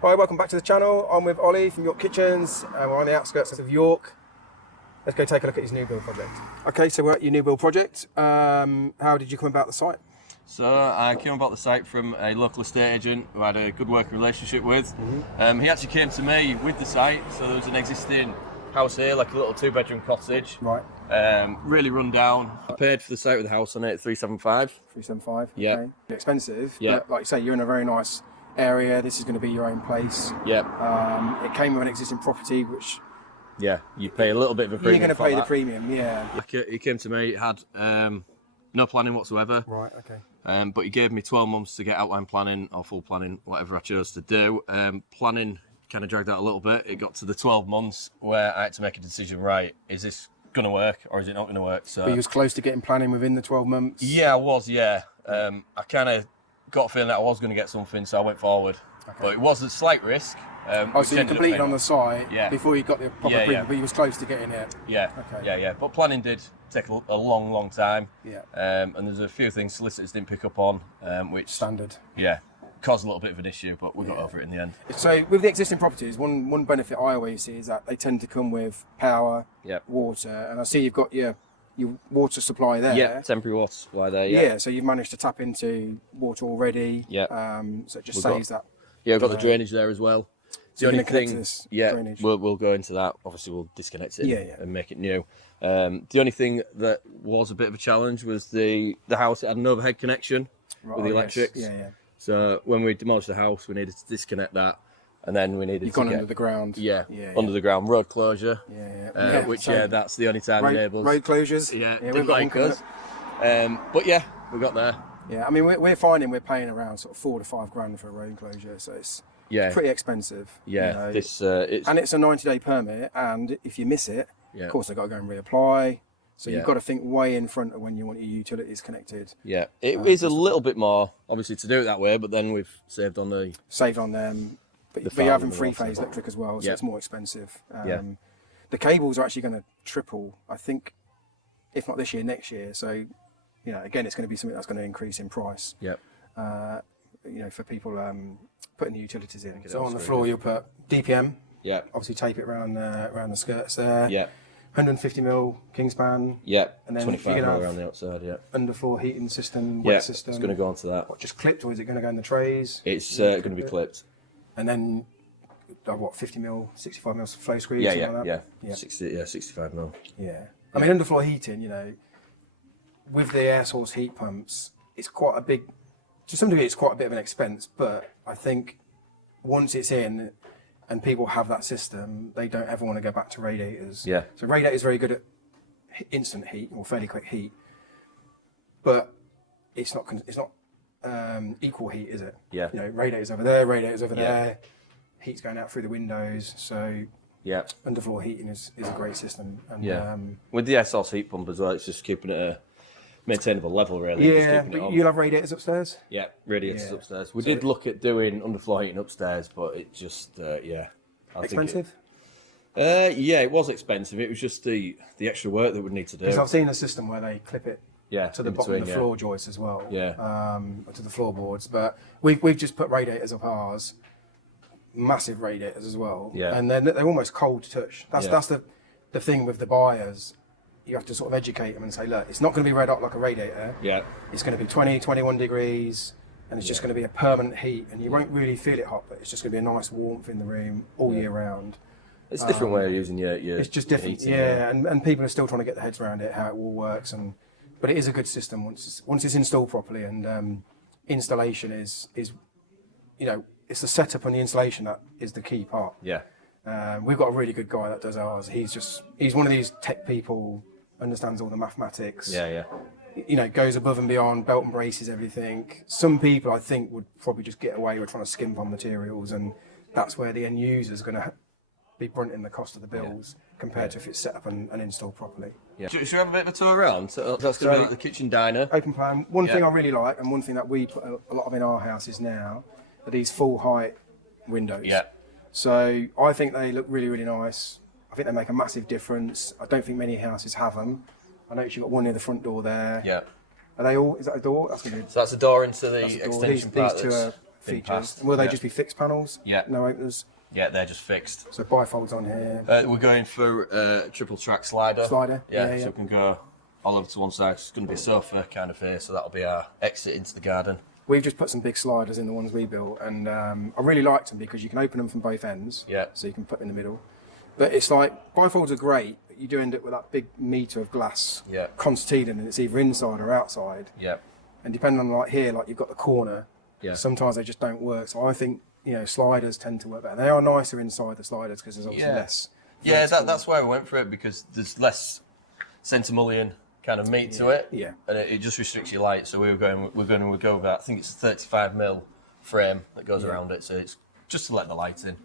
Hi, welcome back to the channel. I'm with Ollie from York Kitchens and we're on the outskirts of York. Let's go take a look at his new build project. Okay, so we're at your new build project. How did you come about the site? So I came about the site from a local estate agent who I had a good working relationship with. He actually came to me with the site, so there was an existing house here, like a little 2-bedroom cottage. Right. Really run down. I paid for the site with the house on it at 375. 375. Yeah. Okay. Expensive. Yeah. But like you say, you're in a very nice area. This is going to be your own place. Yeah. It came with an existing property, which Yeah, you pay a little bit of a premium. you're going to for pay that. the premium. Yeah. He came to me. It had no planning whatsoever. Right. Okay. But he gave me 12 months to get outline planning or full planning, whatever I chose to do. Planning kind of dragged out a little bit. It got to the 12 months where I had to make a decision, right, is this going to work or is it not going to work? So, But you was close to getting planning within the 12 months? Yeah, I was, yeah. I kind of got a feeling that I was going to get something, so I went forward. Okay. But it was a slight risk. So you completed on the site before you got the proper premium, but you was close to getting it? Yeah, okay. Yeah. But planning did take a long time. Yeah. And there's a few things solicitors didn't pick up on, which... Standard. Yeah. Caused a little bit of an issue, but we got over it in the end. So with the existing properties, one benefit I always see is that they tend to come with power, water, and I see you've got your water supply there. Yeah, temporary water supply there. Yeah, so you've managed to tap into water already. Yeah. So it just saves that. Yeah, we've got the drainage there as well. So the only thing, drainage. We'll go into that. Obviously, we'll disconnect it and make it new. The only thing that was a bit of a challenge was the house. It had an overhead connection with the electrics. Yes. Yeah. So when we demolished the house, we needed to disconnect that, and then we needed to get under the ground. Under the ground road closure. So that's the only time neighbours. Road closures. Didn't like us. But yeah, we got there. Yeah, I mean we're finding we're paying around sort of £4 to £5 grand for a road closure, so it's pretty expensive. Yeah, you know. it's and it's a 90-day permit, and if you miss it, of course they've got to go and reapply. So you've got to think way in front of when you want your utilities connected. Yeah, it is a little bit more, obviously, to do it that way, but then we've saved on them. But you're having three-phase electric as well, so it's more expensive. The cables are actually going to triple, I think, if not this year, next year. So, you know, again, it's going to be something that's going to increase in price. You know, for people putting the utilities in. So on the floor, you'll put DPM. Yeah. Obviously, tape it around the skirts there. Yeah. 150mm Kingspan. Yeah. And then 25mm around the outside. Yeah. Underfloor heating system, wet system. It's going to go onto that. What, just clipped, or is it going to go in the trays? It's going to be clipped. And then, what, 50mm, 65mm flow screens? Yeah. 65mm. Yeah. I mean, underfloor heating, you know, with the air source heat pumps, it's quite a big, to some degree, it's quite a bit of an expense, but I think once it's in and people have that system, they don't ever want to go back to radiators. Yeah. So radiator is very good at instant heat or fairly quick heat, but it's not equal heat, is it? Yeah. You know, radiators over there, heat's going out through the windows, so underfloor heating is a great system. And, with the air source heat pump as well, it's just keeping it a maintainable level, really. Yeah, but you'll have radiators upstairs? Yeah, radiators upstairs. We did look at doing underfloor heating upstairs, but it just, Expensive? It was expensive. It was just the extra work that we'd need to do. Because I've seen a system where they clip it to the bottom of the floor joists as well. To the floorboards. But we've just put radiators up ours, massive radiators as well. Yeah. And they're almost cold to touch. That's the thing with the buyers. You have to sort of educate them and say, look, it's not going to be red hot like a radiator. Yeah. It's going to be 20, 21 degrees, and it's just going to be a permanent heat, and you won't really feel it hot, but it's just going to be a nice warmth in the room all year round. It's a different way of using your it's just different, and people are still trying to get their heads around it, how it all works, but it is a good system once it's installed properly, and installation is you know, it's the setup and the installation that is the key part. Yeah. We've got a really good guy that does ours. He's one of these tech people, understands all the mathematics. Yeah. You know, goes above and beyond, belt and braces, everything. Some people, I think, would probably just get away with trying to skimp on materials, and that's where the end user is going to be brunting the cost of the bills compared to if it's set up and installed properly. Yeah. Should we have a bit of a tour around? So that's going to be like the kitchen diner. Open plan. One thing I really like, and one thing that we put a lot of in our houses now, are these full height windows. Yeah. So I think they look really, really nice. I think they make a massive difference. I don't think many houses have them. I noticed you've got one near the front door there. Yeah. Are they all? Is that a door? That's good. So that's a door into the extension part. These two are features. past. Will they just be fixed panels? Yeah. No openers? Yeah, they're just fixed. So bifolds on here. We're going for a triple track slider. Slider? Yeah, Yeah. so we can go all over to one side. It's going to be a sofa kind of here, so that'll be our exit into the garden. We've just put some big sliders in the ones we built, and I really liked them because you can open them from both ends. Yeah. So you can put them in the middle. But it's like, bifolds are great, but you do end up with that big meter of glass concertinaed, and it's either inside or outside. Yeah. And depending on like here, like you've got the corner, Yeah. sometimes they just don't work. So I think, sliders tend to work better. They are nicer inside the sliders because there's obviously less. Yeah, that's why we went for it, because there's less centimullion kind of meat to it. Yeah. And it just restricts your light. So we're going to go about, I think it's a 35mm frame that goes around it. So it's just to let the light in.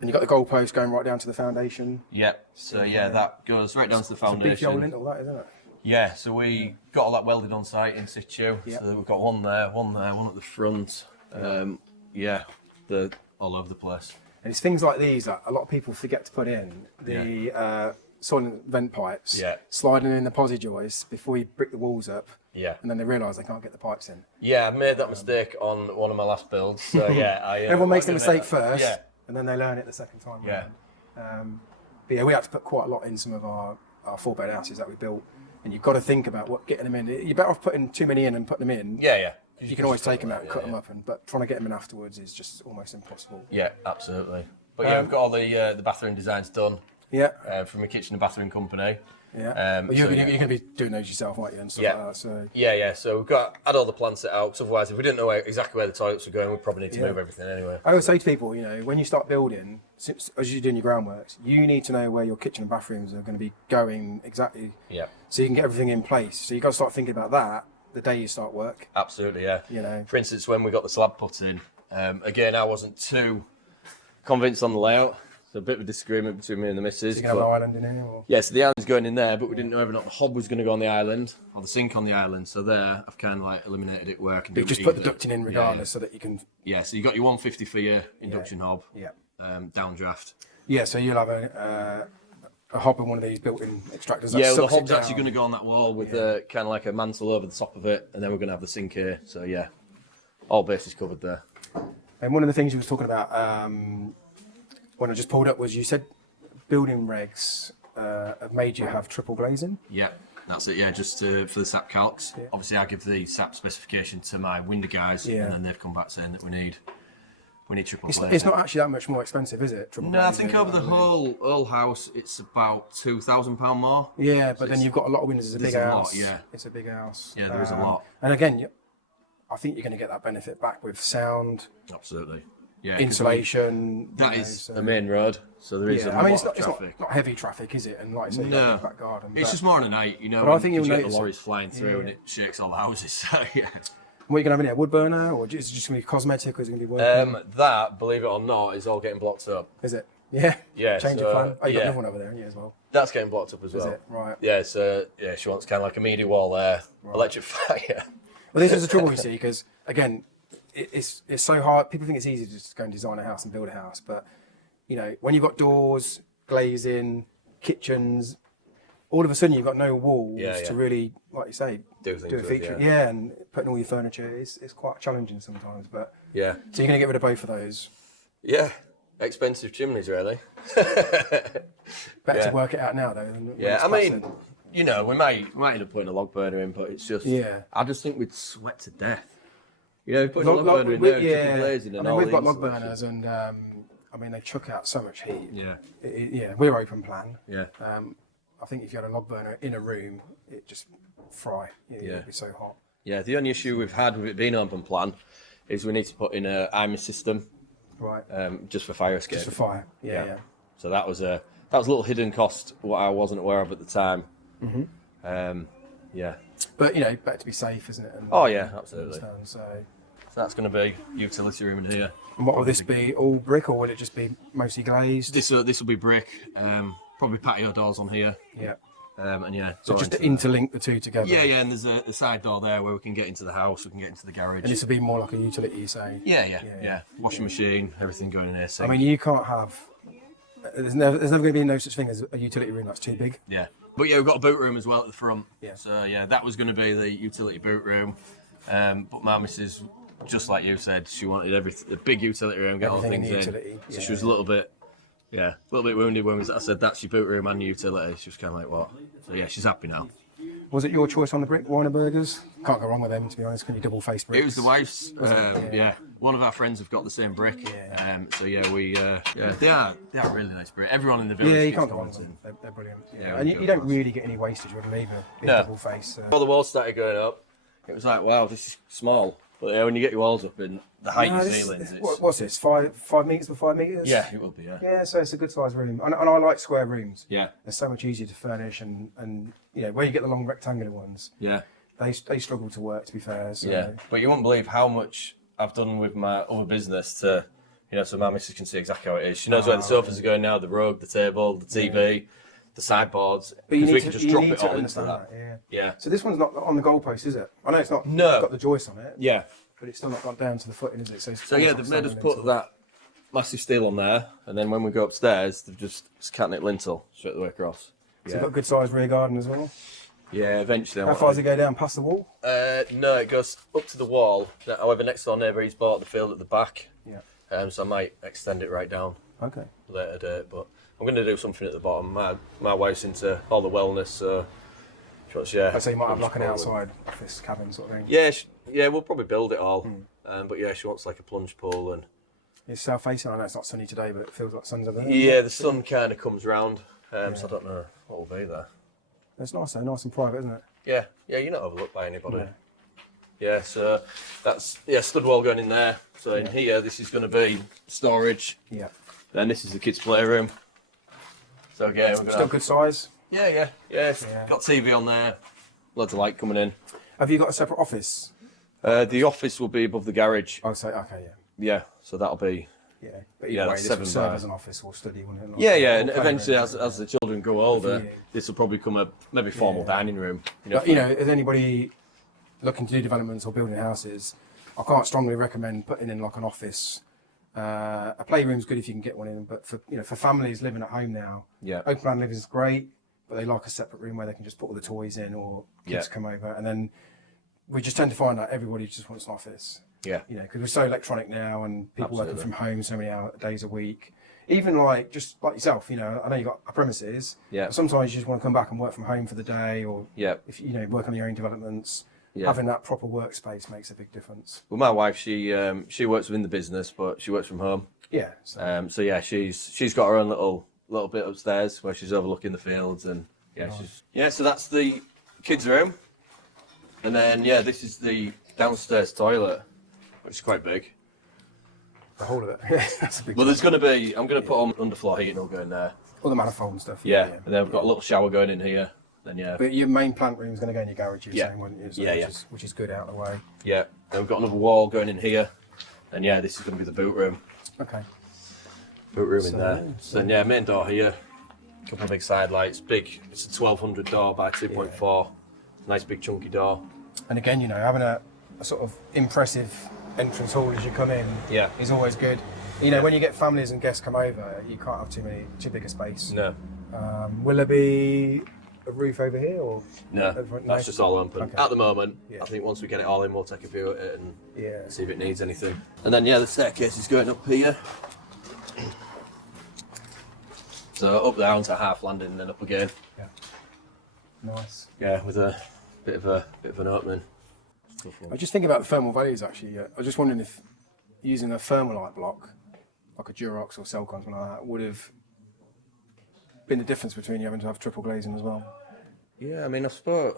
And you've got the goalpost going right down to the foundation. Yeah. So that goes right down to the foundation. It's a beefy old lintel, that, isn't it? Yeah, so we got all that welded on site in situ. Yep. So we've got one there, one at the front. They're all over the place. And it's things like these that a lot of people forget to put in. The soil vent pipes, sliding in the posi joists before you brick the walls up. Yeah. And then they realise they can't get the pipes in. Yeah, I made that mistake on one of my last builds. So Everyone makes the mistake first, and then they learn it the second time. Yeah. But we had to put quite a lot in some of our 4-bed houses that we built. And you've got to think about getting them in. You're better off putting too many in and putting them in. Yeah. You can always take them out and cut them up, but trying to get them in afterwards is just almost impossible. Yeah, absolutely. But we've got all the bathroom designs done. Yeah. From a kitchen and bathroom company. Yeah. But you're going to be doing those yourself, aren't you? And stuff like that, so. Yeah. So we've had all the plans set out. 'Cause otherwise, if we didn't know exactly where the toilets were going, we'd probably need to move everything anyway. I always say to people, when you start building, as you're doing your groundworks, you need to know where your kitchen and bathrooms are going to be going exactly. Yeah. So you can get everything in place. So you've got to start thinking about that the day you start work. Absolutely, yeah. For instance, when we got the slab put in, again, I wasn't too convinced on the layout. So a bit of a disagreement between me and the missus. So you can have an island in here? Or? Yeah, so the island's going in there, but we didn't know whether or not the hob was going to go on the island or the sink on the island. So there, I've kind of eliminated it where I can do it. Just put the ducting in regardless so that you can... Yeah, so you got your 150 for your induction hob. Yeah. Downdraft. Yeah, so you'll have a hob in one of these built-in extractors. Yeah, well, the hob's actually going to go on that wall with kind of like a mantle over the top of it, and then we're going to have the sink here. So yeah, all bases covered there. And one of the things you was talking about when I just pulled up was you said building regs have made you have triple glazing. Yeah, that's it. Yeah, just for the SAP calcs. Yeah. Obviously, I give the SAP specification to my window guys, and then they've come back saying that we need triple glazing. It's not actually that much more expensive, is it? No, I think over the whole house, it's about £2,000 more. Yeah, but then you've got a lot of windows. It's a big house. Yeah, it's a big house. Yeah, there is a lot. And again, I think you're going to get that benefit back with sound. Absolutely. Yeah, insulation. That is the main road, so there is a lot of traffic. It's not heavy traffic, is it? And like I say, no, back garden. It's just more on a night, But I think you'll notice the lorries flying through and it shakes all the houses. So yeah. What are you going to have in here? Wood burner, or is it just going to be cosmetic, or is it going to be working? That, believe it or not, is all getting blocked up. Is it? Yeah. Yeah. Change of plan. Oh, you got another one over there, as well. That's getting blocked up as well. Is it? Right. Yeah. So she wants kind of like a media wall there, electric fire. Well, this is the trouble, you see, because again, it's so hard. People think it's easy to just go and design a house and build a house, but when you've got doors, glazing, kitchens, all of a sudden you've got no walls to really, like you say, do a feature. And putting all your furniture is quite challenging sometimes. But so you're going to get rid of both of those. Yeah, expensive chimneys, really. Better to work it out now, though. I mean, we might end up putting a log burner in, but it's just I just think we'd sweat to death. Putting a log burner in there, triple glazing, and all we've got log burners, and they chuck out so much heat. Yeah. We're open plan. Yeah. I think if you had a log burner in a room, it just fry. It'd be so hot. Yeah, the only issue we've had with it being open plan is we need to put in a IMA system. Right. Just for fire escape. Just for fire. Yeah. So that was a little hidden cost what I wasn't aware of at the time. Yeah. But better to be safe, isn't it? And, absolutely. So that's going to be utility room in here. And what will this be? All brick, or will it just be mostly glazed? This will be brick. Probably patio doors on here. Yeah. So just to interlink the two together. Yeah, and there's a side door there where we can get into the house, we can get into the garage. And this will be more like a utility, you say? Yeah. Washing machine, everything going in here. I mean, you can't have... There's never going to be no such thing as a utility room that's too big. Yeah. But we've got a boot room as well at the front. Yeah. So that was going to be the utility boot room. But my missus just like you said, she wanted a big utility room, get all Everything things in the in. utility, So yeah. she was a little bit wounded when I said that's your boot room and your utility. She was kind of like, what? So yeah, she's happy now. Was it your choice on the brick Weinerbergers? Can't go wrong with them, to be honest. Can you double-faced bricks? It was the wife's. Yeah. One of our friends have got the same brick. Yeah. So yeah, they are really nice brick. Everyone in the village. Yeah, you keeps can't go wrong with commenting. them. They're brilliant. Yeah, And you don't really get any wastage with them either. Being No. double-faced. Before the walls started going up, it was like, wow, this is small. But yeah, when you get your walls up in the height of ceilings, it's... What's this? 5 metres by 5 metres? Yeah, it will be. Yeah. Yeah, so it's a good sized room, and I like square rooms. Yeah. They're so much easier to furnish, and you know where you get the long rectangular ones. Yeah. They struggle to work, to be fair. So. Yeah. But you wouldn't believe how much I've done with my other business to, so my missus can see exactly how it is. She knows where the sofas are going now, the rug, the table, the TV, the sideboards. But you we need can to, just you drop need it to all into understand that. that. Yeah. So this one's not on the goalpost, is it? I know it's not. No. It's got the joist on it. Yeah. But it's still not gone down to the footing, is it? So yeah, they've made us put that massive steel on there, and then when we go upstairs, they've just catnip lintel straight the way across. So you've got a good sized rear garden as well. Yeah, eventually. How far does it go down past the wall? No, it goes up to the wall. However, next door neighbour, he's bought the field at the back. Yeah. So I might extend it right down. Okay. Later date, but I'm going to do something at the bottom. My wife's into all the wellness, so she wants, I say you might have like an outside office cabin sort of thing. Yeah, we'll probably build it all. But yeah, she wants like a plunge pool and. It's south facing. I know it's not sunny today, but it feels like sun's over there. Yeah, the sun kind of comes round, so I don't know what will be there. It's nice though, nice and private, isn't it? Yeah, you're not overlooked by anybody. Yeah, so that's stud wall going in there. So in here, this is going to be storage. Yeah. Then this is the kids' playroom. So again, we're going Still good size. Yeah. Got TV on there. Loads of light coming in. Have you got a separate office? The office will be above the garage. Oh, so okay, yeah. Yeah, so that'll be. Yeah, but either way, that's this 7 will serve by- as an office or study, won't it? Like Yeah, and or eventually, playroom. as the children grow older, Yeah. this will probably become a maybe formal dining room. But, is anybody looking to do developments or building houses, I can't strongly recommend putting in like an office. A playroom's good if you can get one in, but for families living at home now, open plan living is great, but they like a separate room where they can just put all the toys in or kids come over, and then we just tend to find that everybody just wants an office. Yeah. Because we're so electronic now, and people Absolutely. working from home so many days a week. Even like just like yourself, I know you've got a premises. Yeah. But sometimes you just want to come back and work from home for the day, or if work on your own developments. Yeah. Having that proper workspace makes a big difference. Well, my wife, she works within the business, but she works from home. Yeah. So yeah, she's got her own little bit upstairs where she's overlooking the fields, and so that's the kids' room, and then this is the downstairs toilet, which is quite big. The whole of it. That's a big. Well, there's going to be. I'm going to put on underfloor heating all going there. All the manifold and stuff. Yeah, and then we've got a little shower going in here. Then But your main plant room is going to go in your garage, you're saying, wouldn't you? So which is good out of the way. Yeah, and we've got another wall going in here, and this is going to be the boot room. Okay. Boot room in there. So then main door here. A couple of big side lights. Big. It's a 1200 door by 2.4. Nice big chunky door. And again, having a sort of impressive entrance hall as you come in is always good. When you get families and guests come over, you can't have too big a space. No. Will there be a roof over here or no? That's just all open at the moment. Yeah. I think once we get it all in, we'll take a view at it and see if it needs anything. And then the staircase is going up here. So up there onto a half landing and then up again. Yeah. Nice. Yeah, with a bit of an opening. I was just thinking about the thermal values actually. I was just wondering if using a thermalite block, like a Durox or Celcon, something like that, would have been the difference between you having to have triple glazing as well. Yeah, I mean, I suppose.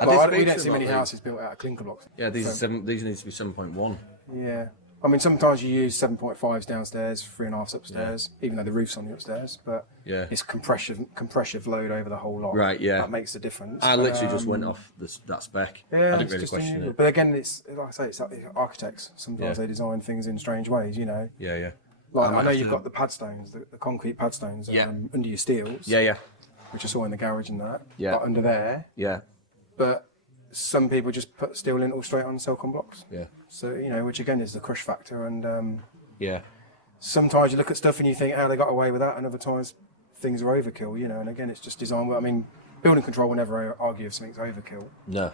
We don't see many houses built out of clinker blocks. Yeah, these need to be 7.1. Yeah. I mean, sometimes you use 7.5s downstairs, 3.5s upstairs, even though the roof's on the upstairs, but it's compressive load over the whole lot. Right, yeah. That makes the difference. I literally just went off that spec. Yeah, I didn't really question it. But again, it's like I say, it's like architects. Sometimes they design things in strange ways, Yeah. Like I know you've got the pad stones, the concrete pad stones under your steels. Yeah. Which I saw in the garage and that. Yeah. Like under there. Yeah. But some people just put steel lintel straight on Celcon blocks. Yeah. So, which again is the crush factor. And yeah. sometimes you look at stuff and you think, they got away with that. And other times things are overkill, And again, it's just design. I mean, building control will never argue if something's overkill. No.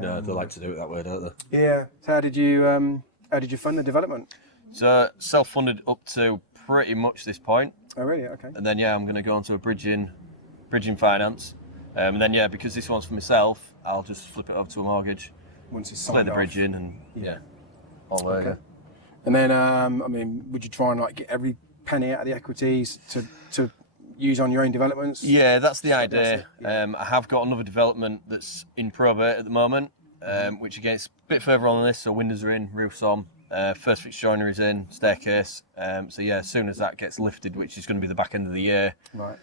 No, they like to do it that way, don't they? Yeah. So how did you fund the development? So self-funded up to pretty much this point. Oh really? Okay. And then I'm going to go on to a bridging finance. And then because this one's for myself, I'll just flip it over to a mortgage. Once it's split signed the off. bridge in and all the way. Okay. And then would you try and like get every penny out of the equities to use on your own developments? Yeah, that's the idea. I have got another development that's in probate at the moment, which again is a bit further on than this. So windows are in, roof's on, first fixed joinery is in, staircase. So as soon as that gets lifted, which is going to be the back end of the year, right.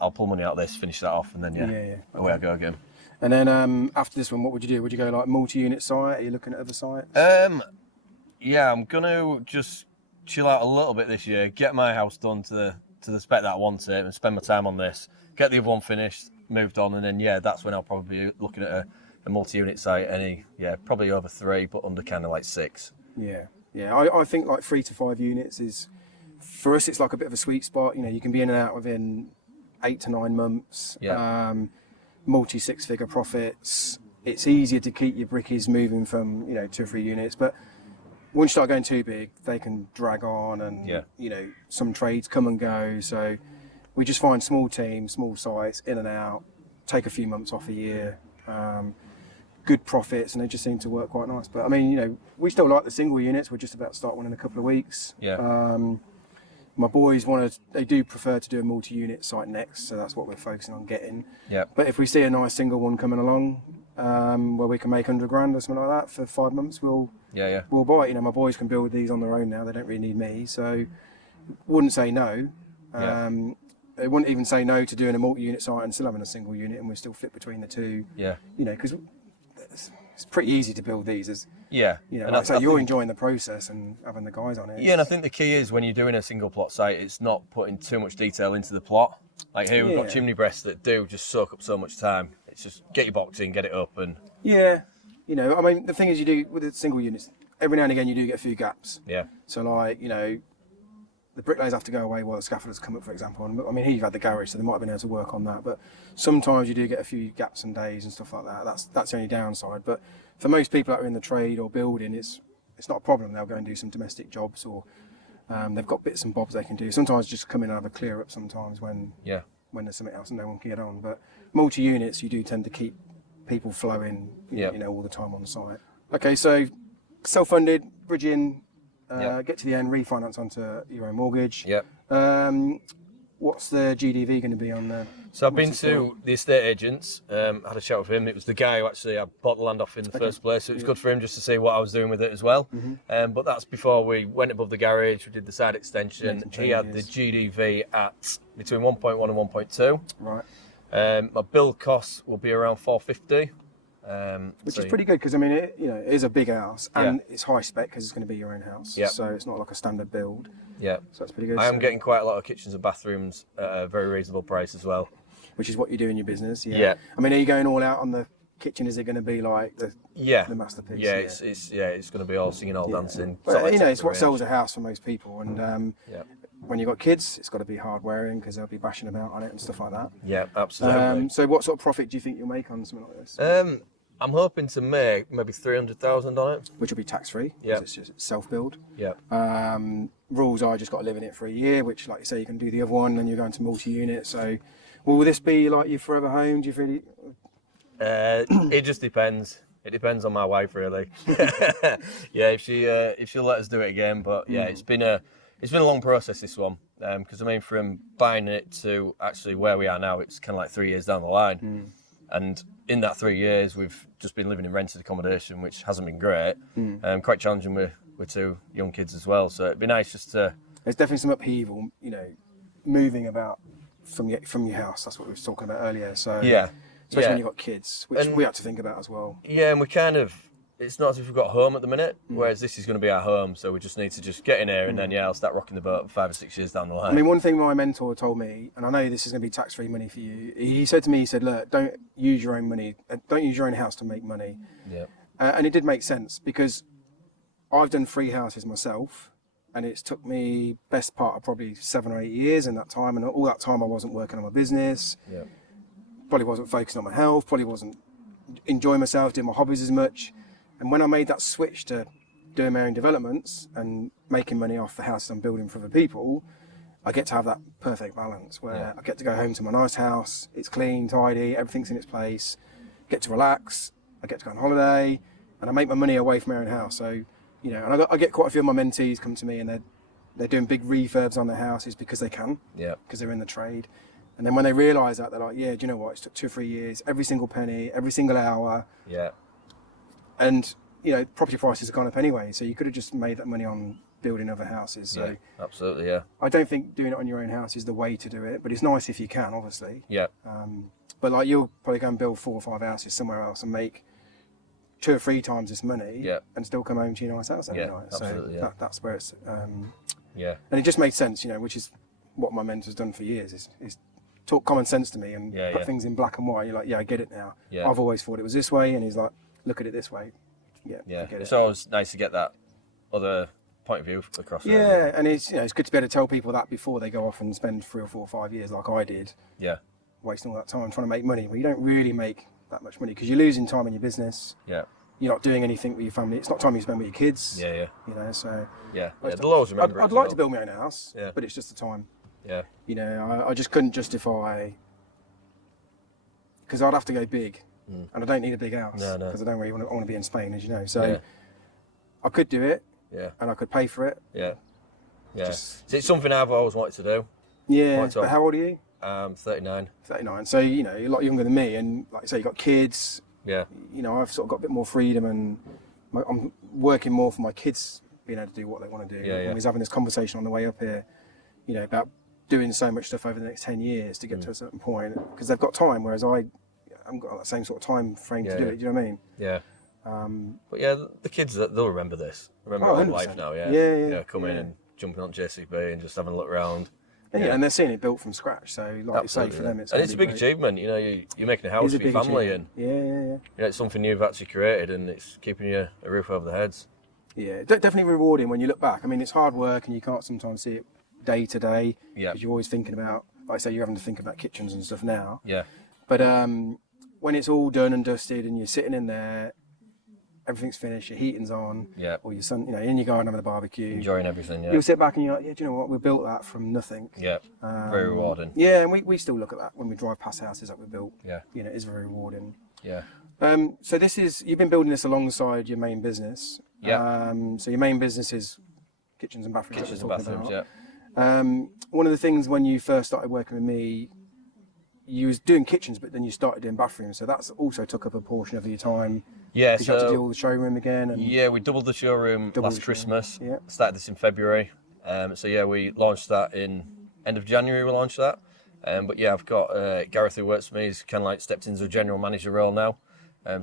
I'll pull money out of this, finish that off, and then away I go again. And then after this one, what would you do? Would you go like multi-unit site? Are you looking at other sites? I'm gonna just chill out a little bit this year, get my house done to the spec that I want it, and spend my time on this. Get the other one finished, moved on, and then that's when I'll probably be looking at a multi-unit site. Probably over 3, but under kind of like 6. Yeah. I think like 3 to 5 units is, for us, it's like a bit of a sweet spot. You can be in and out within 8 to 9 months. Yeah. Multi 6-figure profits. It's easier to keep your brickies moving from 2 or 3 units, but once you start going too big, they can drag on, and some trades come and go. So we just find small teams, small sites, in and out, take a few months off a year, good profits, and they just seem to work quite nice. But we still like the single units. We're just about to start one in a couple of weeks. My boys they do prefer to do a multi-unit site next, so that's what we're focusing on getting. Yeah. But if we see a nice single one coming along, where we can make 100 grand or something like that for 5 months, we'll buy it. My boys can build these on their own now. They don't really need me, so wouldn't say no. They wouldn't even say no to doing a multi-unit site and still having a single unit, and we still flip between the two. Yeah. Because it's pretty easy to build these. You're enjoying the process and having the guys on it. Yeah, and I think the key is when you're doing a single plot site, it's not putting too much detail into the plot. Like here, we've got chimney breasts that do just soak up so much time. It's just get your box in, get it up, and the thing is, you do with the single units, every now and again you do get a few gaps. Yeah. So the bricklayers have to go away while the scaffolders come up, for example. And here you've had the garage, so they might have been able to work on that. But sometimes you do get a few gaps and days and stuff like that. That's the only downside. But for most people that are in the trade or building, it's not a problem. They'll go and do some domestic jobs, or they've got bits and bobs they can do. Sometimes just come in and have a clear up sometimes when there's something else and no one can get on. But multi-units, you do tend to keep people flowing, all the time on site. Okay, so self-funded, bridging. Get to the end, refinance onto your own mortgage. Yep. What's the GDV going to be on there? So I've been to the estate agents, had a chat with him. It was the guy who actually I bought the land off in the first place. So it was good for him just to see what I was doing with it as well. Mm-hmm. But that's before we went above the garage, we did the side extension. He had the GDV at between 1.1 and 1.2. Right. My build costs will be around 450. Which is pretty good because it is a big house and it's high spec because it's going to be your own house. Yeah. So it's not like a standard build. Yeah. So that's pretty good. I am getting quite a lot of kitchens and bathrooms at a very reasonable price as well. Which is what you do in your business. Yeah. Are you going all out on the kitchen? Is it going to be like the masterpiece? Yeah, it's going to be all singing, all dancing. But, it's what sells a house for most people. And when you've got kids, it's got to be hard wearing because they'll be bashing about on it and stuff like that. Yeah, absolutely. So what sort of profit do you think you'll make on something like this? I'm hoping to make maybe 300,000 on it. Which will be tax-free, yeah. It's just self-build. Yeah. Rules are just got to live in it for a year, which, like you say, you can do the other one, and you're going to multi-unit. So, will this be like your forever home? Do you really? It just depends. It depends on my wife, really. If she'll let us do it again. But it's been a long process, this one, because from buying it to actually where we are now, it's kind of like 3 years down the line. And in that 3 years, we've just been living in rented accommodation, which hasn't been great. Quite challenging with 2 young kids as well. So it'd be nice just to... There's definitely some upheaval, moving about from your house. That's what we were talking about earlier. So especially when you've got kids, which we have to think about as well. Yeah, and we kind of... It's not as if we've got a home at the minute, whereas this is going to be our home, so we just need to just get in here and then I'll start rocking the boat 5 or 6 years down the line. One thing my mentor told me, and I know this is going to be tax-free money for you, he said to me, look, don't use your own money, don't use your own house to make money. Yeah. And it did make sense because I've done 3 houses myself, and it's took me best part of probably 7 or 8 years in that time, and all that time I wasn't working on my business, probably wasn't focusing on my health, probably wasn't enjoy myself, do my hobbies as much. And when I made that switch to doing my own developments and making money off the houses I'm building for other people, I get to have that perfect balance where I get to go home to my nice house, it's clean, tidy, everything's in its place, get to relax, I get to go on holiday, and I make my money away from my own house. So, you know, and I get quite a few of my mentees come to me and they're doing big refurbs on their houses because they can, because they're in the trade. And then when they realise that, they're like, yeah, do you know what? It took 2 or 3 years, every single penny, every single hour. Yeah. And, you know, property prices have gone up anyway, so you could have just made that money on building other houses. So absolutely, yeah. I don't think doing it on your own house is the way to do it, but it's nice if you can, obviously. Yeah. But like, you'll probably go and build 4 or 5 houses somewhere else and make 2 or 3 times this money, and still come home to your nice house every night. Absolutely, so that's where it's. And it just made sense, you know, which is what my mentor's done for years. Is talk common sense to me and put things in black and white. You're like, yeah, I get it now. Yeah. I've always thought it was this way, and he's like, look at it this way. Yeah. I get it's always nice to get that other point of view across. Yeah, and it's, you know, it's good to be able to tell people that before they go off and spend 3 or 4 or 5 years like I did. Yeah. Wasting all that time trying to make money. Well, you don't really make that much money because you're losing time in your business. Yeah. You're not doing anything with your family. It's not time you spend with your kids. Yeah. You know, so. They'll always remember I'd like to build my own house, but it's just the time. Yeah. You know, I just couldn't justify, because I'd have to go big, and I don't need a big house because I don't really want to be in Spain, as you know. So I could do it, and I could pay for it. Yeah. So it's something I've always wanted to do. Yeah. But how old are you? 39. 39. So, you know, you're a lot younger than me, and like I say, you got kids. Yeah. You know, I've sort of got a bit more freedom, and I'm working more for my kids being able to do what they want to do. And we was having this conversation on the way up here, you know, about doing so much stuff over the next 10 years to get to a certain point, because they've got time, whereas I haven't got that same sort of time frame to do it. Do you know what I mean? Yeah. But yeah, the kids, they'll remember this. Remember our life now, coming and jumping on JCB and just having a look around. And they're seeing it built from scratch, so like you say, for them it's a big achievement. You know, you're making a house for your family, and you know, it's something you've actually created, and it's keeping you a roof over their heads. Yeah, definitely rewarding when you look back. I mean, it's hard work, and you can't sometimes see it day to day because you're always thinking about, like I say, you're having to think about kitchens and stuff now. Yeah. But when it's all done and dusted, and you're sitting in there, everything's finished, your heating's on, or your son, you know, in your garden having a barbecue, enjoying everything. You'll sit back and you're like, do you know what? We built that from nothing. Yeah. Very rewarding. Yeah, and we still look at that when we drive past houses that we built. Yeah. You know, it is very rewarding. Yeah. So you've been building this alongside your main business. Yeah. So your main business is kitchens and bathrooms. Kitchens and bathrooms. Yeah. One of the things when you first started working with me, you was doing kitchens, but then you started doing bathrooms. So that's also took up a portion of your time. Yeah. So you had to do all the showroom again. And we doubled the showroom last Christmas. Yeah. Started this in February. We launched that in end of January. We launched that. But I've got Gareth who works for me. He's kind of like stepped into a general manager role now.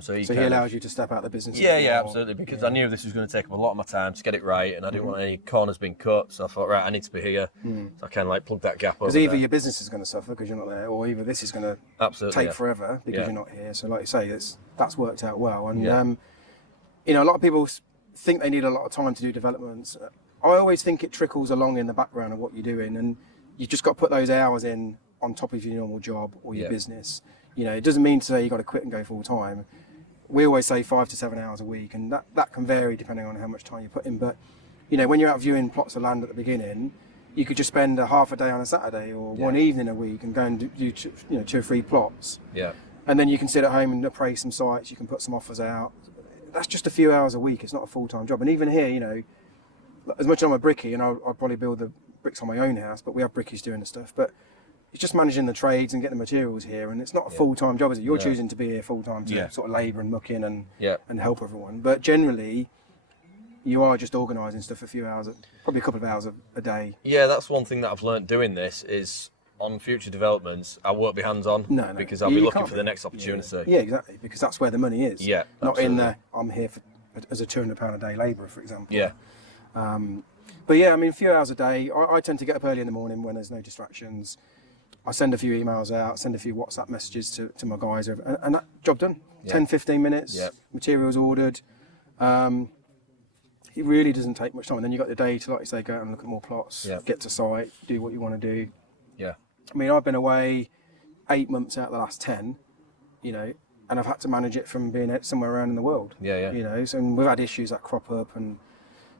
So he allows you to step out of the business. Yeah, absolutely. Because I knew this was going to take up a lot of my time to get it right, and I didn't want any corners being cut. So I thought, right, I need to be here. So I kind of like plugged that gap over. Because either your business is going to suffer because you're not there, or either this is going to take forever because you're not here. So, like you say, that's worked out well. And you know, a lot of people think they need a lot of time to do developments. I always think it trickles along in the background of what you're doing, and you just got to put those hours in on top of your normal job or your business. You know, it doesn't mean to say you've got to quit and go full time. We always say 5 to 7 hours a week, and that can vary depending on how much time you put in. But, you know, when you're out viewing plots of land at the beginning, you could just spend a half a day on a Saturday or one evening a week and go and do 2 or 3 plots. Yeah. And then you can sit at home and appraise some sites, you can put some offers out. That's just a few hours a week, it's not a full-time job. And even here, you know, as much as I'm a brickie, and I'll probably build the bricks on my own house, but we have brickies doing the stuff. But it's just managing the trades and getting the materials here, and it's not a full-time job, is it? You're choosing to be here full-time to sort of labour and muck in and help everyone. But generally, you are just organising stuff a few hours, probably a couple of hours a day. Yeah, that's one thing that I've learned doing this is on future developments, I won't be hands-on because I'll be looking for the next opportunity. Yeah, exactly, because that's where the money is. Yeah, not in the I'm here as a £200 a day labourer, for example. Yeah. But yeah, I mean, a few hours a day. I tend to get up early in the morning when there's no distractions. I send a few emails out, send a few WhatsApp messages to my guys, and that job done. 10, 15 minutes, materials ordered. It really doesn't take much time. And then you've got the day to, like you say, go out and look at more plots, get to site, do what you want to do. Yeah. I mean, I've been away 8 months out of the last 10, you know, and I've had to manage it from being somewhere around in the world. Yeah. You know, so and we've had issues that crop up, and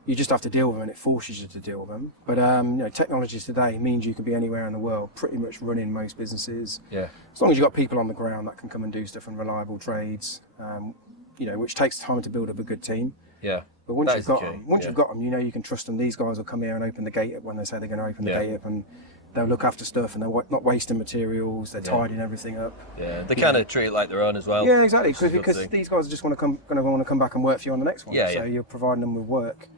you just have to deal with them, and it forces you to deal with them. But you know, technology today means you can be anywhere in the world, pretty much running most businesses. Yeah. As long as you've got people on the ground that can come and do stuff and reliable trades, you know, which takes time to build up a good team. Yeah. But once you've got them, you know, you can trust them. These guys will come here and open the gate up when they say they're going to open the gate up, and they'll look after stuff, and they're not wasting materials. They're tidying everything up. Yeah, they kind of treat it like their own as well. Yeah, exactly. Because these guys are just going to want to come back and work for you on the next one. Yeah, so you're providing them with work.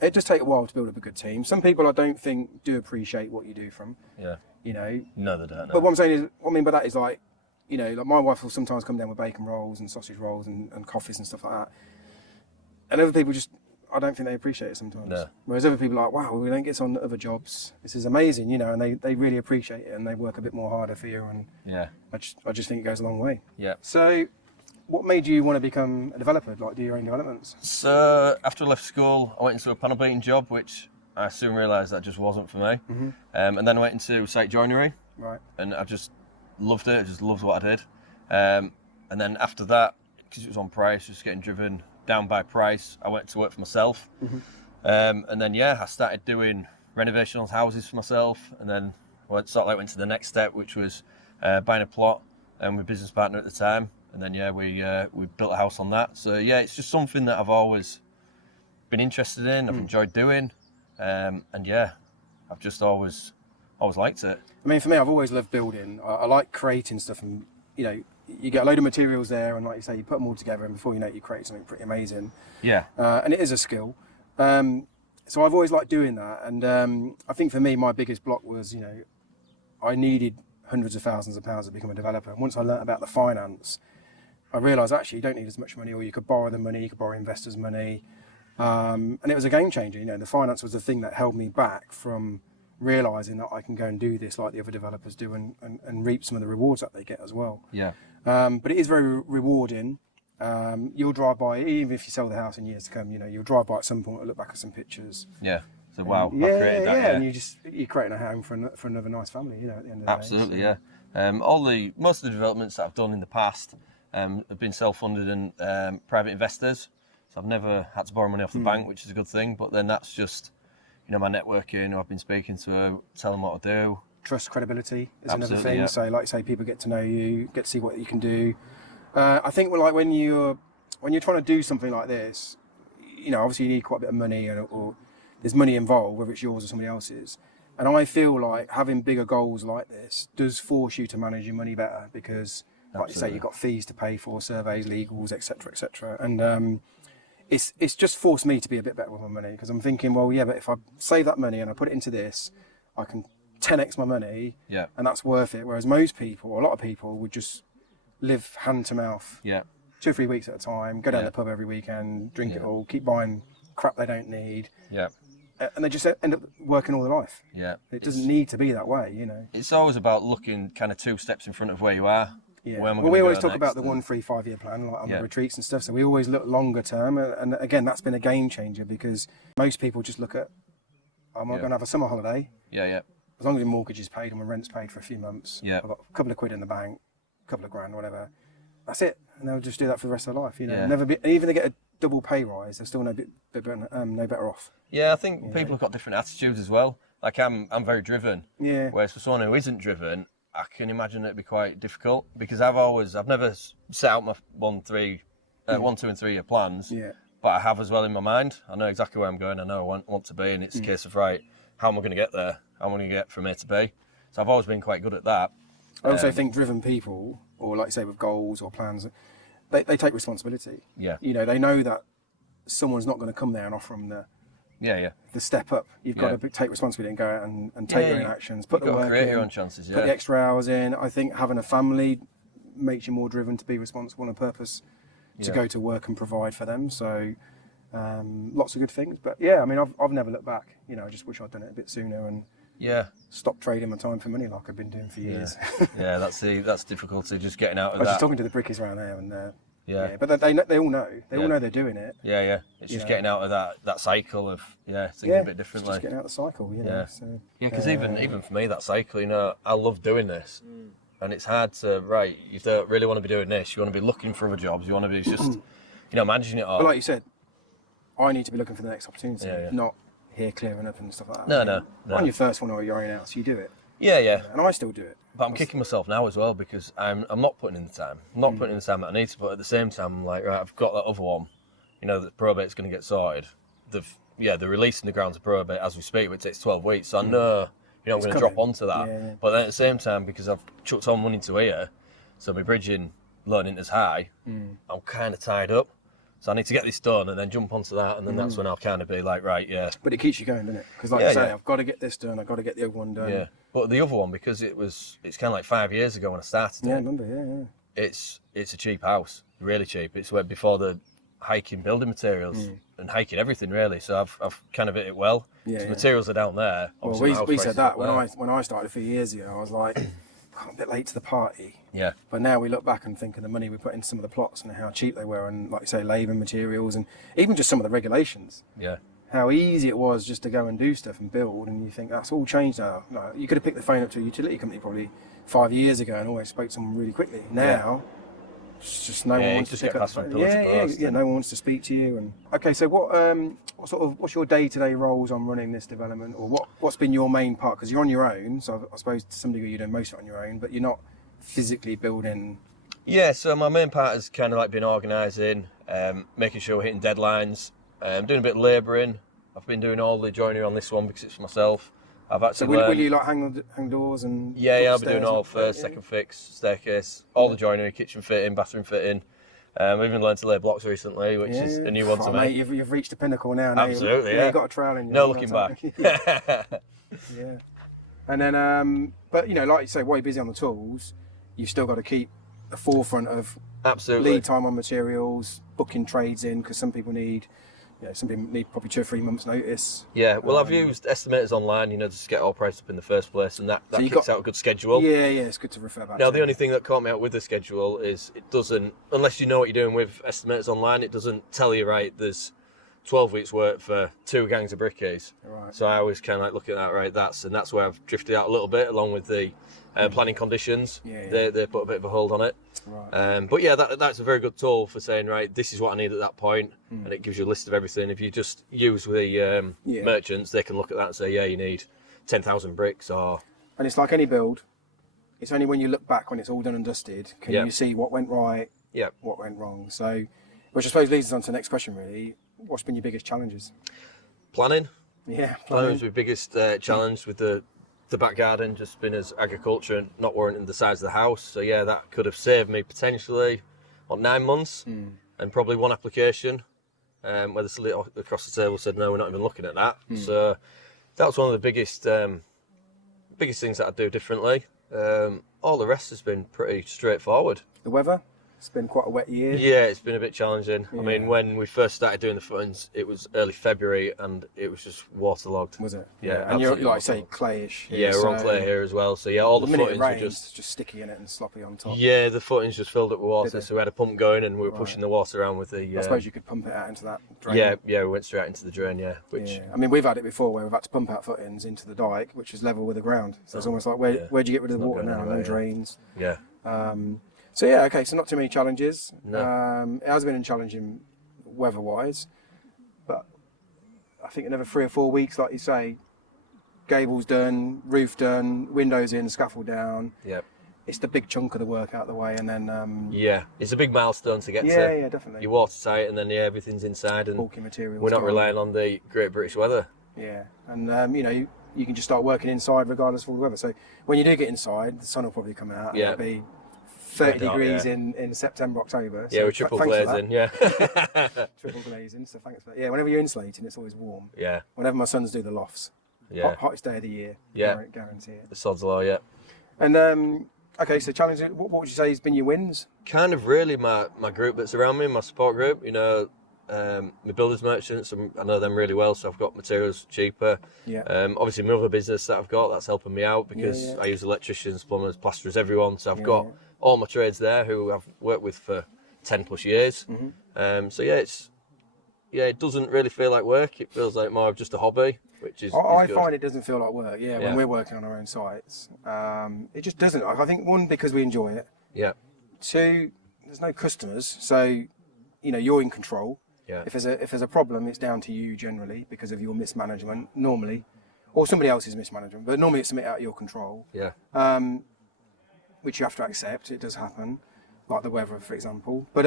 It does take a while to build up a good team. Some people I don't think do appreciate what you do from. Yeah. You know. No, they don't. No. But what I'm saying is, what I mean by that is like, you know, like my wife will sometimes come down with bacon rolls and sausage rolls and coffees and stuff like that. And other people just, I don't think they appreciate it sometimes. No. Whereas other people are like, wow, we don't get on other jobs. This is amazing, you know, and they really appreciate it, and they work a bit more harder for you. And I just think it goes a long way. Yeah. So, what made you want to become a developer, like do your own developments? So after I left school, I went into a panel beating job, which I soon realised that just wasn't for me. Mm-hmm. And then I went into site joinery. Right. And I just loved it. I just loved what I did. And then after that, because it was on price, just getting driven down by price, I went to work for myself. Mm-hmm. And then I started doing renovation on houses for myself, and then went to the next step, which was buying a plot with a business partner at the time, and then we built a house on that. So it's just something that I've always been interested in. I've enjoyed doing, and I've just always liked it. I mean, for me, I've always loved building. I like creating stuff, and you know, you get a load of materials there, and like you say, you put them all together, and before you know it, you create something pretty amazing. Yeah. And it is a skill. So I've always liked doing that, and I think for me, my biggest block was, you know, I needed hundreds of thousands of pounds to become a developer. And once I learnt about the finance, I realised actually you don't need as much money, or you could borrow the money, you could borrow investors' money, and it was a game changer. You know, the finance was the thing that held me back from realising that I can go and do this like the other developers do, and reap some of the rewards that they get as well. Yeah. But it is very rewarding. You'll drive by, even if you sell the house in years to come, you know, you'll drive by at some point and look back at some pictures. Yeah. So wow, I created that. Yeah, and you're creating a home for another nice family, you know, at the end of the Absolutely, day. Yeah. Most of the developments that I've done in the past have been self-funded and private investors. So I've never had to borrow money off the bank, which is a good thing. But then that's just, you know, my networking, who I've been speaking to, tell them what to do. Trust, credibility is Absolutely, another thing. yeah. So, like you say, people get to know you, get to see what you can do. I think, like when you're trying to do something like this, you know, obviously you need quite a bit of money, or there's money involved, whether it's yours or somebody else's. And I feel like having bigger goals like this does force you to manage your money better, because, like you say, you've got fees to pay for, surveys, legals, etc., etc. And it's just forced me to be a bit better with my money, because I'm thinking, well, yeah, but if I save that money and I put it into this, I can 10x my money, and that's worth it. Whereas most people, a lot of people, would just live hand to mouth, 2 or 3 weeks at a time, go down the pub every weekend, drink it all, keep buying crap they don't need, and they just end up working all their life. It doesn't need to be that way, you know. It's always about looking kind of 2 steps in front of where you are. Well, we always talk about the 1, 3, 5 year plan, like on the retreats and stuff. So we always look longer term, and again, that's been a game changer, because most people just look at, I'm going to have a summer holiday. As long as the mortgage is paid and my rent's paid for a few months, I've got a couple of quid in the bank, a couple of grand, whatever. That's it, and they'll just do that for the rest of their life. You know, even if they get a double pay rise, they're still no better off. Yeah, I think people have got different attitudes as well. Like I'm very driven. Whereas for someone who isn't driven, I can imagine it'd be quite difficult, because I've never set out my 1, 2, and 3 year plans. But I have as well in my mind. I know exactly where I'm going. I know I want to be, and it's a case of, right, how am I going to get there? How am I going to get from A to B? So I've always been quite good at that. I also think driven people, or like you say with goals or plans, they take responsibility. You know, they know that someone's not going to come there and offer them the step up. You've got to take responsibility and go out and take your own actions, put the work in, create your own chances, put the extra hours in. I think having a family makes you more driven to be responsible and a purpose to go to work and provide for them. So lots of good things. But I mean, I've never looked back. You know, I just wish I'd done it a bit sooner and stop trading my time for money like I've been doing for years. That's difficulty, just getting out of I was that. just talking to the brickies around there, and but they all know. They all know they're doing it. It's just getting out of that cycle of thinking a bit differently. Just getting out of the cycle, you know. Because even for me, that cycle, you know, I love doing this, and it's hard to, right, you don't really want to be doing this, you want to be looking for other jobs, you want to be just, you know, managing it all. But like you said, I need to be looking for the next opportunity, not here clearing up and stuff like that. No. On your first one or your own house, you do it. Yeah. And I still do it. But I'm kicking myself now as well because I'm not putting in the time. I'm not putting in the time that I need to, but at the same time, I'm like, right, I've got that other one, you know, that probate's going to get sorted. They're releasing the ground to probate as we speak, which takes 12 weeks, so I know, you know, I'm going to drop onto that. Yeah. But then at the same time, because I've chucked all my money into here, so my bridging loan is high, I'm kind of tied up. So I need to get this done and then jump onto that, and then that's when I'll kind of be like, right, yeah. But it keeps you going, doesn't it? Because like you say, I've got to get this done, I've got to get the other one done. Yeah. But the other one, because it's kind of like 5 years ago when I started it. Yeah, I remember, yeah. It's a cheap house, really cheap. It's where before the hiking building materials and hiking everything really. So I've kind of hit it well. Yeah. So materials are down there. Well, we said that when I started a few years ago. I was like, I'm a bit late to the party. Yeah. But now we look back and think of the money we put into some of the plots and how cheap they were, and like you say, labour, materials, and even just some of the regulations. Yeah. How easy it was just to go and do stuff and build, and you think that's all changed now. Like, you could have picked the phone up to a utility company probably 5 years ago and always spoke to someone really quickly. Now, it's just no one wants to pick up the phone. Yeah, no one wants to speak to you. And okay, so what's your day-to-day roles on running this development, or what's been your main part? Because you're on your own, so I suppose to some degree you're doing most of it on your own, but you're not physically building. Yeah, so my main part has kind of like been organising, making sure we're hitting deadlines. I'm doing a bit of labouring. I've been doing all the joinery on this one because it's for myself. I've actually will you like hang doors and I'll be doing all first, second fix, staircase, all the joinery, kitchen fitting, bathroom fitting. I've even learned to lay blocks recently, which is a new one to me. Mate, you've reached a pinnacle now. Absolutely, yeah. You've got a trowel in you. No looking back. Yeah. And then, but you know, like you say, while you're busy on the tools, you've still got to keep the forefront of lead time on materials, booking trades in, because some people need probably 2 or 3 months notice. Yeah, well, I've used estimators online, you know, just to get all priced up in the first place, and that kicks out a good schedule. Yeah, it's good to refer back to. Now, the only thing that caught me out with the schedule is it doesn't, unless you know what you're doing with estimators online, it doesn't tell you, right, there's 12 weeks work for 2 gangs of brickies. Right. So I always kind of like look at that, right, that's where I've drifted out a little bit, along with the planning conditions. Yeah. They put a bit of a hold on it. Right. But yeah, that's a very good tool for saying, right, this is what I need at that point, and it gives you a list of everything. If you just use the merchants, they can look at that and say, yeah, you need 10,000 bricks, or... And it's like any build. It's only when you look back, when it's all done and dusted, can you see what went right, what went wrong. So, which I suppose leads us on to the next question, really. What's been your biggest challenges? Planning. Yeah, planning was my biggest challenge with the back garden, just been as agriculture and not warranting the size of the house. So yeah, that could have saved me potentially 9 months and probably 1 application where the solicitor across the table said, no, we're not even looking at that. So that was one of the biggest things that I'd do differently. All the rest has been pretty straightforward. The weather? It's been quite a wet year. Yeah, it's been a bit challenging. Yeah. I mean, when we first started doing the footings, it was early February and it was just waterlogged. Was it? Yeah, and you're, like I say, clayish. Yeah, we're on clay here as well. So yeah, all the footings were just sticky in it and sloppy on top. Yeah, the footings just filled up with water. So we had a pump going and we were pushing the water around with the... I suppose you could pump it out into that drain. Yeah, we went straight into the drain, I mean, we've had it before where we've had to pump out footings into the dike, which is level with the ground. So it's almost like, where do you get rid of the water now? No drains. Yeah. So yeah, okay, so not too many challenges. No. It has been challenging weather-wise, but I think another 3 or 4 weeks, like you say, gables done, roof done, windows in, scaffold down. Yep. It's the big chunk of the work out of the way, and then... yeah, it's a big milestone to get to. Yeah, definitely. You're watertight, and then everything's inside, and bulky materials. We're not relying on the Great British weather. Yeah, and you can just start working inside regardless of all the weather. So when you do get inside, the sun will probably come out. Yeah. It'll be 30 degrees in September, October. So we're triple glazing, Triple glazing, so thanks for that. Yeah, whenever you're insulating, it's always warm. Yeah. Whenever my sons do the lofts. Yeah. Hottest day of the year. Yeah. Guarantee it. The sod's law, yeah. And, okay, so challenge, what would you say has been your wins? Kind of really my group that's around me, my support group, my builders merchants, I know them really well, so I've got materials cheaper. Yeah. Obviously my other business that I've got, that's helping me out because I use electricians, plumbers, plasterers, everyone. So I've got all my trades there who I've worked with for 10 plus years. Mm-hmm. So it doesn't really feel like work. It feels like more of just a hobby. which is I good. find it doesn't feel like work. Yeah, when we're working on our own sites, it just doesn't. I think one, because we enjoy it. Yeah. Two, there's no customers, so you're in control. Yeah. If there's a problem, it's down to you generally because of your mismanagement normally, or somebody else's mismanagement. But normally it's something out of your control. Yeah. Which you have to accept. It does happen, like the weather, for example. But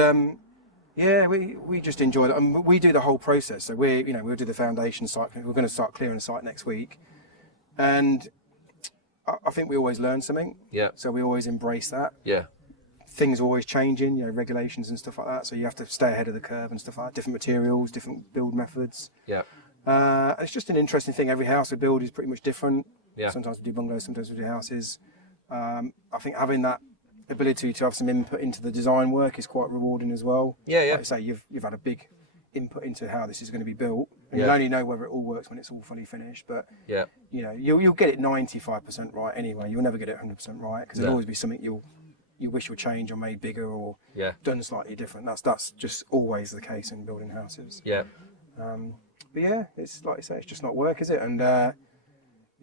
yeah, we just enjoy it. And we do the whole process. So we'll do the foundation site. We're going to start clearing the site next week, and I think we always learn something. Yeah. So we always embrace that. Yeah. Things are always changing, regulations and stuff like that. So you have to stay ahead of the curve and stuff like that. Different materials, different build methods. Yeah. It's just an interesting thing. Every house we build is pretty much different. Yeah. Sometimes we do bungalows, sometimes we do houses. I think having that ability to have some input into the design work is quite rewarding as well. Yeah, yeah. Like I say, you've had a big input into how this is going to be built, and you'll only know whether it all works when it's all fully finished. But you'll get it 95% right anyway. You'll never get it 100% right because there'll always be something you wish would change or made bigger or done slightly different. That's just always the case in building houses. Yeah. But yeah, it's like you say, it's just not work, is it? And I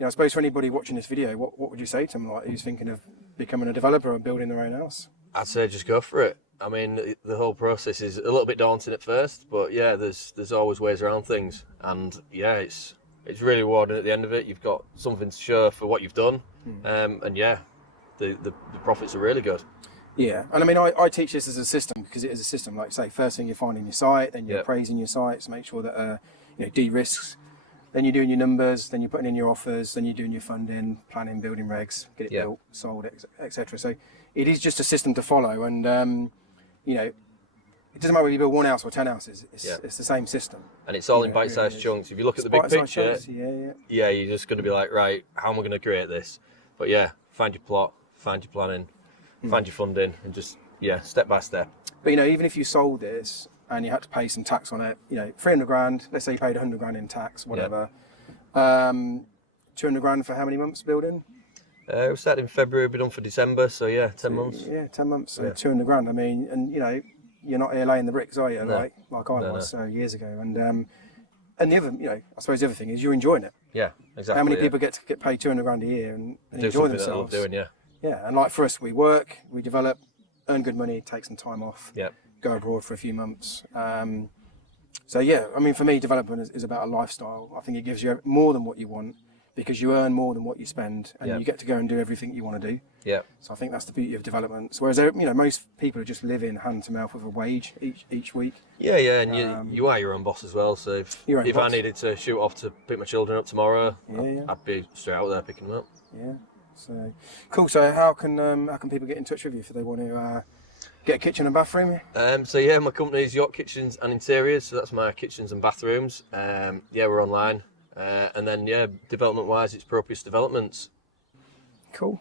suppose for anybody watching this video, what would you say to them, like who's thinking of becoming a developer and building their own house? I'd say just go for it. I mean, the whole process is a little bit daunting at first, but yeah, there's always ways around things, and yeah, it's really rewarding at the end of it. You've got something to show for what you've done, and yeah, the profits are really good. Yeah, and I mean, I teach this as a system because it is a system. Like say, first thing you're finding your site, then you're appraising your sites, make sure that de-risks. Then you're doing your numbers, then you're putting in your offers, then you're doing your funding, planning, building regs, get it built, sold, etc. So it is just a system to follow, and it doesn't matter whether you build one house or 10 houses. It's the same system. And it's all in bite-sized really chunks. If you look at the big picture, chunks, you're just going to be like, right, how am I going to create this? But yeah, find your plot, find your planning, find your funding, and just step by step. But even if you sold this and you had to pay some tax on it, 300 grand, let's say you paid 100 grand in tax, whatever. 200 grand for how many months building? We started in February, we'll be done for December, so 10 months. Yeah, 10 months, so 200 grand. I mean, and you're not here laying the bricks, are you? Like I was years ago. And the other, I suppose the other thing is you're enjoying it. Yeah, exactly. How many people get paid 200 grand a year and enjoy themselves? Doing, Yeah, and like for us, we work, we develop, earn good money, take some time off. Yeah. Go abroad for a few months. So yeah, I mean, for me, development is about a lifestyle. I think it gives you more than what you want because you earn more than what you spend, and you get to go and do everything you want to do. Yeah. So I think that's the beauty of development. So whereas most people are just living hand to mouth with a wage each week. Yeah, and you are your own boss as well. So if I needed to shoot off to pick my children up tomorrow, I'd be straight out there picking them up. Yeah. So cool. So how can people get in touch with you if they want to? Get a kitchen and bathroom? My company is York Kitchens and Interiors, so that's my kitchens and bathrooms. We're online. And then, development-wise, it's Propius Developments. Cool.